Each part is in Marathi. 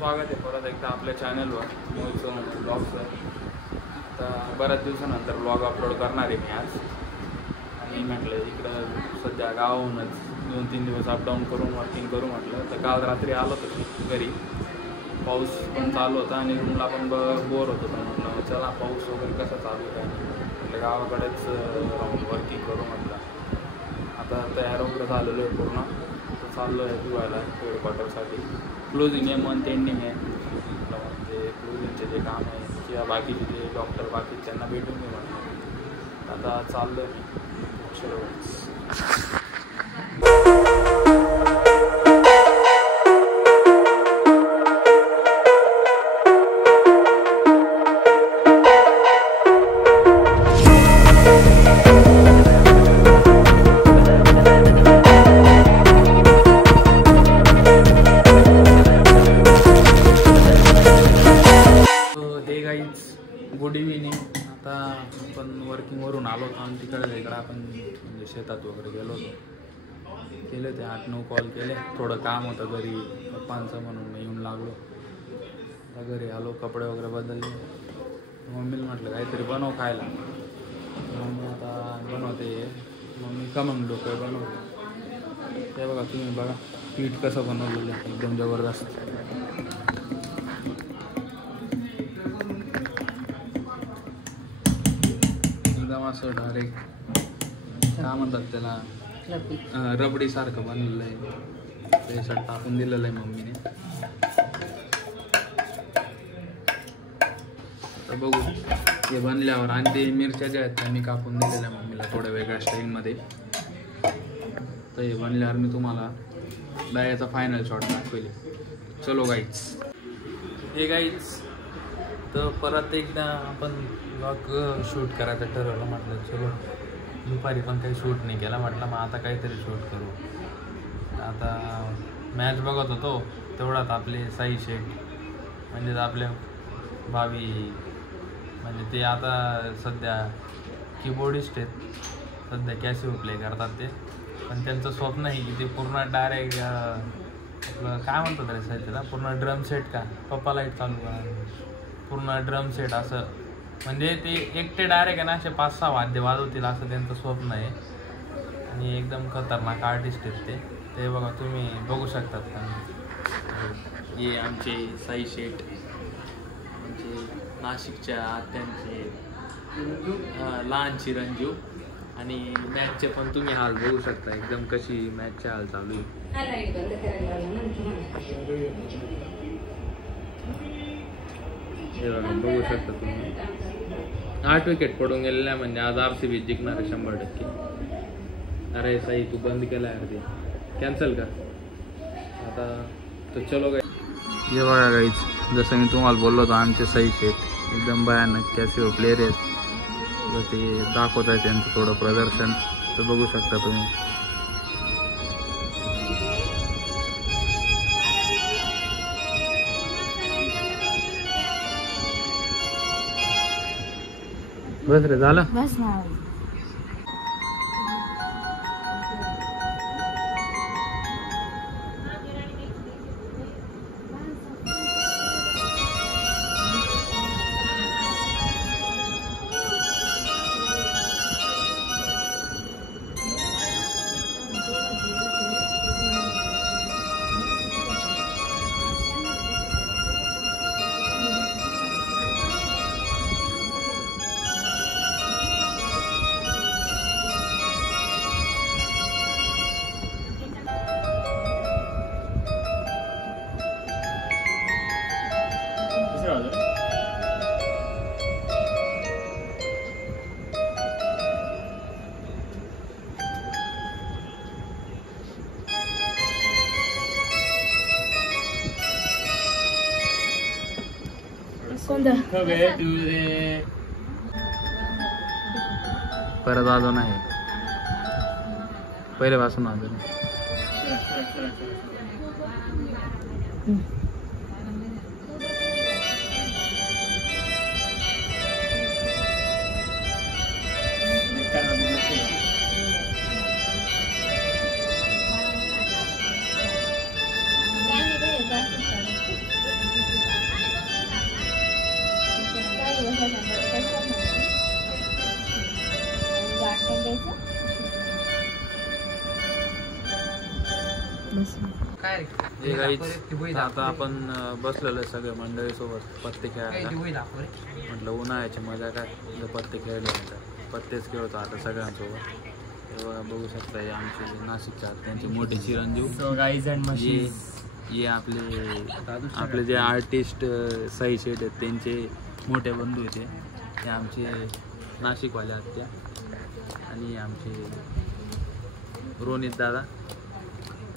स्वागत आहे परत एकदा आपल्या चॅनलवर मोहित ब्लॉगचं. आता बऱ्याच दिवसानंतर ब्लॉग अपलोड करणार आहे मी आज. आणि म्हटलं इकडं सध्या गावाहूनच 2-3 दिवस अपडाऊन करून वर्किंग करू म्हटलं. तर काल रात्री आलो होतो घरी, पाऊस पण चालू होता आणि रूमला पण बोर होत होता. म्हटलं चला पाऊस वगैरे कसं चालू आहे म्हटलं गावाकडेच राहून वर्किंग करू म्हटलं. आता तयार वगैरे झालेलो आहे पूर्ण, चाललो आहे धुवायला हेडक्वार्टरसाठी. क्लोजिंग आहे, मंथ एंडिंग आहे. म्हणजे क्लोजिंगचे जे काम आहे किंवा बाकीचे जे डॉक्टर बाकी त्यांना भेटून घेऊ म्हटलं. आता चाललो आहे मी. Good evening. आता आपण वर्किंगवरून आलो होतो आणि तिकडे आपण म्हणजे शेतात वगैरे गेलो होतो. केले ते 8-9 कॉल केले. थोडं काम होतं घरी पप्पांचं म्हणून मी येऊन लागलो. आता घरी आलो, कपडे वगैरे बदलले. मम्मीला म्हटलं काहीतरी बनव खायला. मम्मी आता बनवते. मम्मी खमंग डोकं बनवते. ते बघा, तुम्ही बघा पीठ कसं बनवलेलं आहे, एकदम जबरदस्त. असं डायरेक्ट काय म्हणतात त्याला, रबडीसारखं बनलेलं आहे. त्याच्यात टाकून दिलेलं आहे मम्मीने. तर बघू हे बनल्यावर. आणि ते मिरच्या ज्या आहेत त्या मी कापून दिलेल्या आहे मम्मीला थोड्या वेगळ्या स्टाईलमध्ये. तर हे बनल्यावर मी तुम्हाला डायचा फायनल शॉट दाखवेल. चलो गाईच. हे गाईच, तर परत एकदा आपण ब्लॉग शूट करायचं ठरवलं. म्हटलं चलो, दुपारी पण काही शूट नाही केला. म्हटलं मग आता काहीतरी शूट करू. आता मॅच बघत होतो तेवढ्यात आपले साई शेठ म्हणजे आपले भावी, म्हणजे ते आता सध्या कीबोर्डिस्ट आहेत. सध्या कॅसिओ प्ले करतात ते. पण त्यांचं स्वप्न आहे की ते पूर्ण डायरेक्ट आपलं काय म्हणतात रे साई त्याला, पूर्ण ड्रम सेट का पप्पा लाईट चालू करा, पूर्ण ड्रम सेट असं. म्हणजे ते एकटे डायरेक्ट आहे ना असे 5-6 वाद्य वाजवतील असं त्यांचं स्वप्न आहे. आणि एकदम खतरनाक आर्टिस्ट आहेत ते बघा, तुम्ही बघू शकतात का. हे आमचे साई शेठ म्हणजे नाशिकच्या आत्यांचे लहान चिरंजीव. आणि मॅचचे पण तुम्ही हाल बघू शकता, एकदम कशी मॅचचे हाल चालू आहे. हे बघा, बघू शकता तुम्ही. 8 विकेट पडून गेलेल्या म्हणजे आज RCB जिंकणार आहे 100%. अरे साई तू बंद केला यार, ते कॅन्सल का आता. तर चलो गाई. हे बघा गाईच, जसं मी तुम्हाला बोललो होतो आमचे साई शेठ एकदम भयानक कॅसिओ प्लेयर आहेत. तर ते दाखवत आहे त्यांचं थोडं प्रदर्शन. तर बघू शकता तुम्ही. बस रे, झालं बस ना. परत वाजव नाही, पहिले पासून वाजव नाही. हे गाईच आता आपण बसलेलो आहे सगळे मंडळीसोबत पत्ते खेळायला. म्हटलं उन्हाळ्याची मजा काय पत्ते खेळले पत्तेच खेळतो आता सगळ्यांसोबत. हे बघा बघू शकता हे आमचे नाशिकच्या त्यांचे मोठे चिरंजीव. हे आपले जे आर्टिस्ट साई शेठ आहेत त्यांचे मोठे बंधू होते. हे आमचे नाशिकवाले आत्या आणि आमचे रोनित दादा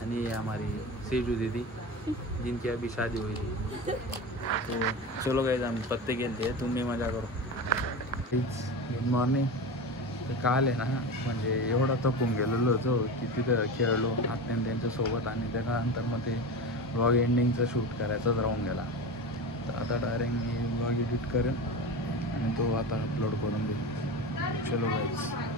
आणि हमारी सेजू दीदी जिनकी अभी शादी हुई थी. तो चलो गाइस हम पत्ते खेलते हैं, तुम्ही मजा करो. Good morning. तर काल आहे ना म्हणजे एवढा थकून गेलेलो होतो की तिथं खेळलो आत्याने त्यांच्यासोबत आणि त्यानंतर मग ते ब्लॉग एंडिंगचं शूट करायचाच राहून गेला. तर आता डायरेक्ट मी ब्लॉग एडिट करेन आणि तो आता अपलोड करून देईन. चलो गाईज.